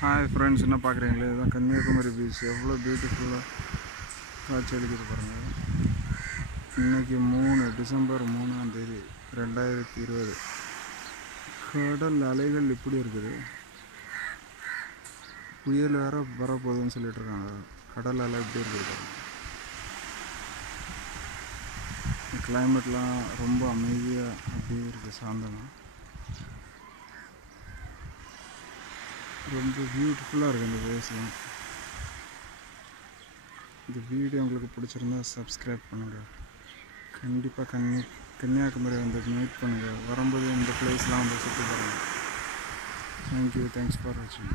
Hi friends, என்ன பார்க்குறீங்களே? இதுதான் Kanyakumari beach. எவ்வளோ பியூட்டிஃபுல்லாக காட்சி அளிக்குது பாருங்கள். இன்றைக்கி டிசம்பர் 3 2020. கடல் அலைகள் இப்படி இருக்குது. புயல் வேறு வரப்போகுதுன்னு சொல்லிட்டு இருக்காங்க. கடல் அலை எப்படி இருக்குது பாருங்கள். கிளைமேட்லாம் ரொம்ப அமைதியாக அப்படியே இருக்குது, சாந்தமாக. ரொம்ப பியூட்டிஃபுல்லாக இருக்குது இந்த வேஸ்லாம். இந்த வீடியோ உங்களுக்கு பிடிச்சிருந்தா சப்ஸ்கிரைப் பண்ணுங்கள். கண்டிப்பாக கன்னியாகுமரி வந்து மீட் பண்ணுங்கள். வரும்போது இந்த பிளேஸ்லாம் வந்து சுற்றி பாருங்கள். தேங்க்யூ, தேங்க்ஸ் ஃபார் வாட்சிங்.